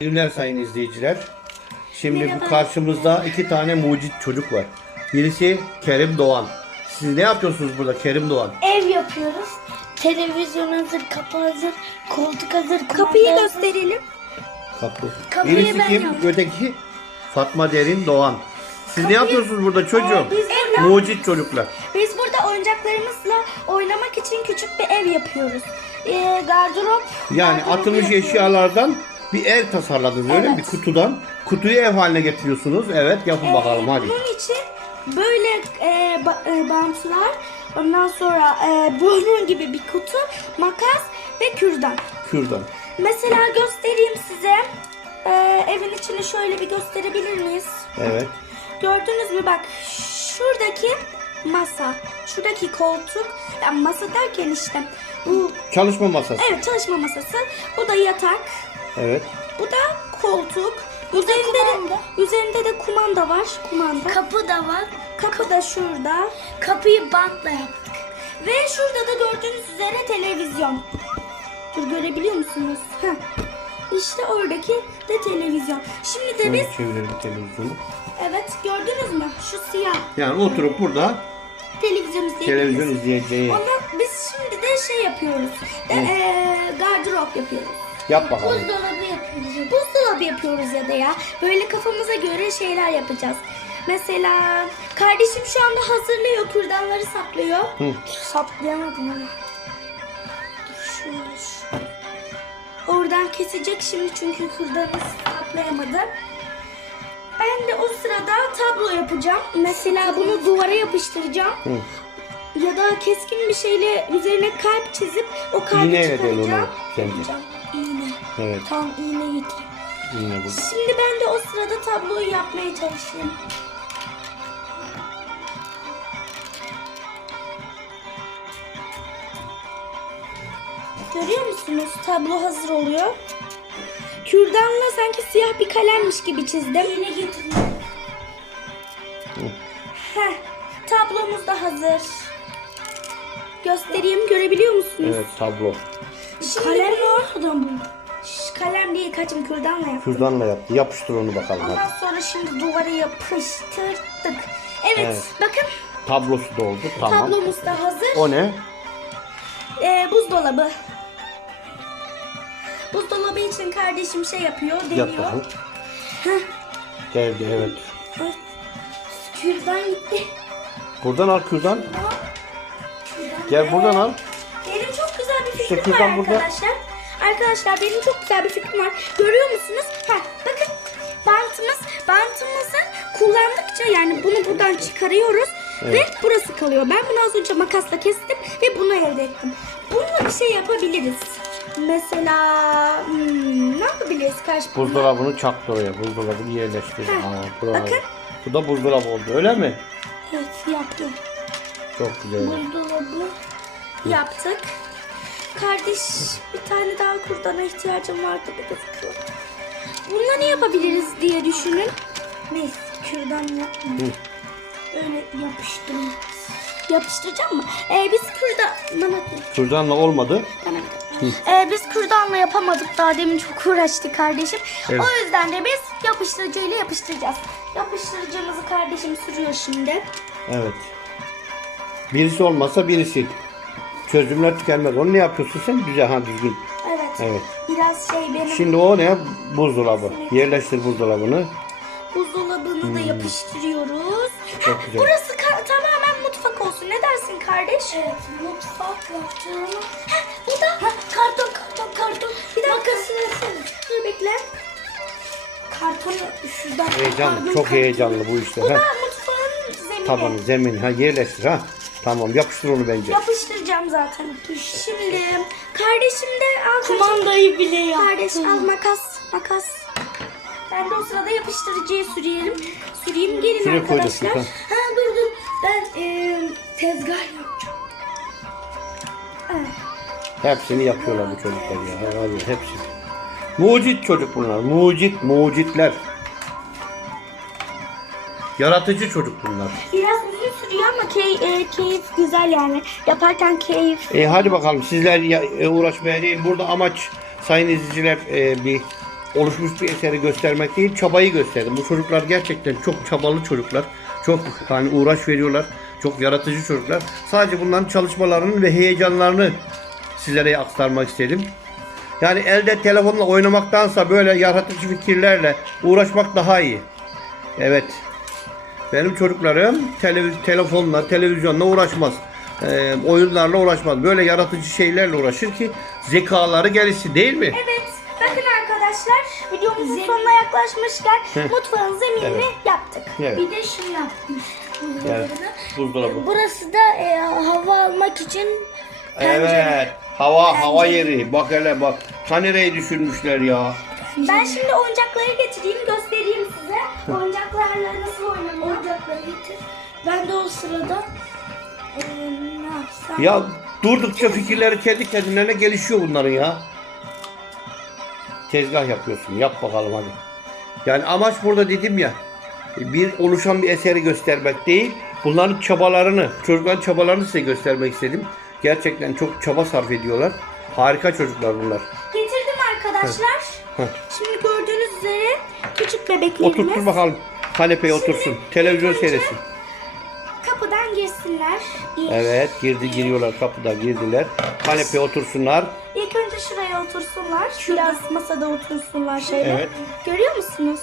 Günler sayın izleyiciler. Şimdi Merhaba. bu karşımızda iki tane mucit çocuk var. Birisi Kerim Doğan. Siz ne yapıyorsunuz burada Kerim Doğan? Ev yapıyoruz. Televizyon hazır, kapı hazır, koltuk hazır. Kapıyı kumanda hazır. gösterelim. Kapı. Kapıyı Birisi ben kim? yaptım. Öteki Fatma Derin Doğan. Siz ne yapıyorsunuz burada çocuğum? Ee, biz burada- Mucit çocuklar. Biz burada oyuncaklarımızla oynamak için küçük bir ev yapıyoruz. Ee, gardırop. Yani gardırobu atılmış yapıyoruz. eşyalardan bir ev tasarladınız öyle mi? Evet. Bir kutudan. Kutuyu ev haline getiriyorsunuz. Evet yapın bakalım hadi. Bunun için böyle e, ba- e, bantlar, ondan sonra e, bunun gibi bir kutu, makas ve kürdan. Kürdan. Mesela göstereyim size. Ee, evin içini şöyle bir gösterebilir miyiz? Evet. Gördünüz mü bak şuradaki masa, şuradaki koltuk, yani masa derken işte bu Çalışma masası. evet çalışma masası, bu da yatak, Evet. bu da koltuk. Üzerinde kumanda. de, üzerinde de kumanda var, kumanda. Kapı da var. Kapı da şurada Kapıyı bantla yaptık. ve şurada da gördüğünüz üzere televizyon. Dur görebiliyor musunuz? Heh. İşte oradaki de televizyon. Şimdi de biz Şöyle çevirelim televizyonu. evet gördünüz mü? Şu siyah Yani oturup burada televizyon izleyebiliriz. televizyon izleyeceği. Ondan biz şimdi de şey yapıyoruz. De, eee, gardırop yapıyoruz. Yap bakalım. Buzdolabı yapıyoruz. Buzdolabı yapıyoruz ya da ya. Böyle kafamıza göre şeyler yapacağız. Mesela kardeşim şu anda hazırlıyor, kürdanları saplıyor. Hı. Saplayamadım ama. Dur şöyle şu- Oradan kesecek şimdi çünkü kürdanı saplayamadı. Ben de o sırada tablo yapacağım. Mesela bunu duvara yapıştıracağım. Hı. Ya da keskin bir şeyle üzerine kalp çizip o kalbi İğneyle çıkaracağım. onu. Evet. Tam iğne getir. Yine bu. Şimdi ben de o sırada tabloyu yapmaya çalışayım. Görüyor musunuz? Tablo hazır oluyor. Kürdanla sanki siyah bir kalemmiş gibi çizdim. Yine getirdim. Heh, tablomuz da hazır. Göstereyim görebiliyor musunuz? Evet tablo. Şimdi kalem nereden bu? Kalem değil kaçım kürdanla yaptım. Kürdanla yaptı. Yapıştır onu bakalım hadi. Ondan sonra şimdi duvara yapıştırdık. Evet, Evet. bakın Tablosu da oldu. Tamam. tablomuz da hazır. O ne? Ee, buzdolabı. Buzdolabı için kardeşim şey yapıyor, Yap deniyor. bakalım. Geldi evet. Ay, Kürdan gitti. Buradan al kürdan. Kürdan Gel buradan al. Benim çok güzel bir fikrim İşte var kürdan burada. arkadaşlar. Arkadaşlar benim çok güzel bir fikrim var. Görüyor musunuz? Ha, bakın bantımız, bantımızı kullandıkça yani bunu buradan çıkarıyoruz ve burası kalıyor. Ben bunu az önce makasla kestim ve bunu elde ettim. Bununla bir şey yapabiliriz. Mesela hmm, ne yapabiliriz karşı Buzdolabını çaktı oraya. Buzdolabını yerleştir. Heh, Aa, bravo. bakın. Bu da buzdolabı oldu öyle mi? Evet yaptım. Çok güzel. Buzdolabı yaptık. Kardeş bir tane daha kurdana ihtiyacım vardı bu gözüküyor. Bununla ne yapabiliriz diye düşünün. Neyse kürdan yapmayayım. Öyle yapıştırayım. Yapıştıracağım mı? Ee, biz kürdan... Bana, Kürdanla olmadı. bana. Ee, biz kürdanla yapamadık daha demin çok uğraştı kardeşim. Evet. O yüzden de biz yapıştırıcıyla yapıştıracağız. Yapıştırıcımızı kardeşim sürüyor şimdi. Evet. Birisi olmasa birisi. Çözümler tükenmez. Onu ne yapıyorsun sen? Güzel ha düzgün. Evet. Evet. Biraz şey benim Şimdi o ne? Buzdolabı. Yerleştir buzdolabını. buzdolabını da yapıştırıyoruz. Hmm. Çok Ha, güzel. Burası ka- tamamen mutfak olsun. Ne dersin kardeş? Evet, mutfak yapacağım. Ha, bu da karton karton karton. Bir dakika. Dur bekle. Kartonu şuradan. Heyecanlı. Pardon, Çok karton. heyecanlı bu işte. Bu da Ha. mutfağın zemini. Tamam zemin. Ha yerleştir ha. Tamam yapıştır onu bence. Yapıştıracağım zaten. Şimdi kardeşim de al Kumandayı bile yaptım. Kardeş al makas, makas. Ben de o sırada yapıştırıcıyı süreyim. Süreyim gelin da arkadaşlar. Ha dur dur. Ben e, tezgah yapacağım. Evet. Hepsini yapıyorlar bu çocuklar ya. Vallahi hepsi. Mucit çocuk bunlar. Mucit, mucitler. Yaratıcı çocuk bunlar. Biraz uzun sürüyor ama key, e, keyif güzel yani. Yaparken keyif. E, hadi bakalım sizler ya- e, uğraşmaya değil. Burada amaç sayın izleyiciler e, bir oluşmuş bir eseri göstermek değil, çabayı gösterdim. Bu çocuklar gerçekten çok çabalı çocuklar. Çok hani uğraş veriyorlar. Çok yaratıcı çocuklar. Sadece bunların çalışmalarının ve heyecanlarını sizlere aktarmak istedim. Yani elde telefonla oynamaktansa böyle yaratıcı fikirlerle uğraşmak daha iyi. Evet. Benim çocuklarım televiz telefonla, televizyonla uğraşmaz. Ee, oyunlarla uğraşmaz. Böyle yaratıcı şeylerle uğraşır ki zekaları gelişsin değil mi? Evet. Bakın arkadaşlar videomuzun sonuna yaklaşmışken mutfağın zeminini Evet. yaptık. Evet. Bir de şey yapmış. Evet. Buzdolabı. Burası da e, hava almak için Evet. Hava hava yeri. Bak hele bak. Ta nereyi düşünmüşler ya. Ben şimdi oyuncakları getireyim göstereyim size. Oyuncaklarla nasıl oynanıyor. oyuncakları getir. Ben de o sırada e, ne yapsam? Ya durdukça fikirleri kendi kendilerine gelişiyor bunların ya. Tezgah yapıyorsun. Yap bakalım hadi. Yani amaç burada dedim ya bir oluşan bir eseri göstermek değil. Bunların çabalarını, çocukların çabalarını size göstermek istedim. Gerçekten çok çaba sarf ediyorlar. Harika çocuklar bunlar. Getirdim arkadaşlar. Heh. Şimdi gördüğünüz üzere küçük bebeklerimiz Oturttur bakalım. Kanepeye otursun. Televizyon seyretsin. kapıdan girsinler. Bir. Evet girdi giriyorlar kapıda girdiler. Kanepeye otursunlar. İlk önce şuraya otursunlar. Biraz masada otursunlar şöyle. Evet. Görüyor musunuz?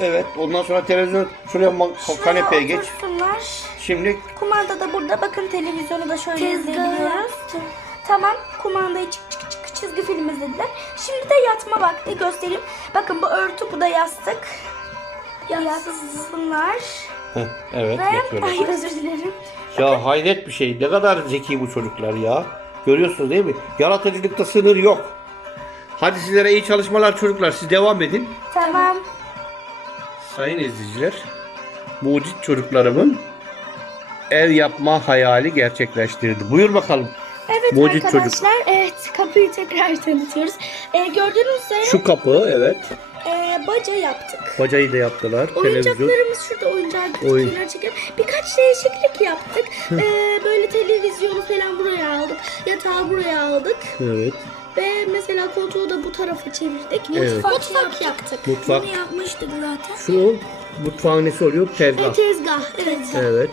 Evet ondan sonra televizyon şuraya ma- Şuraya kanepeye geç. otursunlar. Şimdi Kumanda da burada. Bakın televizyonu da şöyle izleyebiliyoruz. Tamam kumandayı çık çizgi film izlediler. Şimdi de yatma vakti göstereyim. Bakın bu örtü bu da yastık. Yatsınlar. Heh, evet Ve yapıyorlar. ay özür dilerim. Ya hayret bir şey. Ne kadar zeki bu çocuklar ya. Görüyorsunuz değil mi? Yaratıcılıkta sınır yok. Hadi sizlere iyi çalışmalar çocuklar. Siz devam edin. Tamam. Sayın izleyiciler, mucit çocuklarımın ev yapma hayali gerçekleştirdi. Buyur bakalım. Evet Mucit arkadaşlar evet kapıyı tekrar tanıtıyoruz. Ee, gördüğünüz üzere Şu kapı evet. e, baca yaptık. Bacayı da yaptılar. Televizyon. Oyuncaklarımız şurada oyuncak Oyun. kenara. Birkaç değişiklik yaptık. Ee, böyle televizyonu falan buraya aldık. Yatağı buraya aldık. Evet. Ve mesela koltuğu da bu tarafa çevirdik. Evet. Mutfak yaptık. Mutfak. Bunu yapmıştık zaten. Şu mutfağın nesi oluyor? Tezgah. Tezgah. Evet. Evet.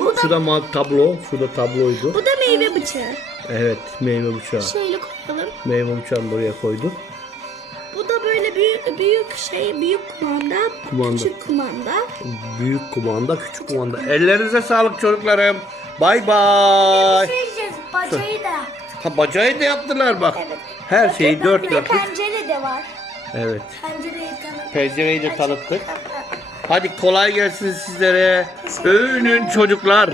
Bu da, Şurada ma- tablo. Şurada tabloydu. bu da meyve bıçağı. Evet. Meyve bıçağı. Şöyle koyalım. Meyve bıçağını buraya koydu. Bu da böyle büyük büyük şey, büyük kumanda, Kumanda. küçük kumanda. Büyük kumanda, küçük kumanda. Ellerinize sağlık çocuklarım. Bay bay. Şey diyeceğiz. Bacayı da. Ha bacayı da yaptılar bak. Evet. Her şeyi dört Bir de dörtlük. pencere de var. Evet. Pencereyi tanıdık. Pencereyi de tanıttık. Hadi kolay gelsin sizlere. Övünün çocuklar.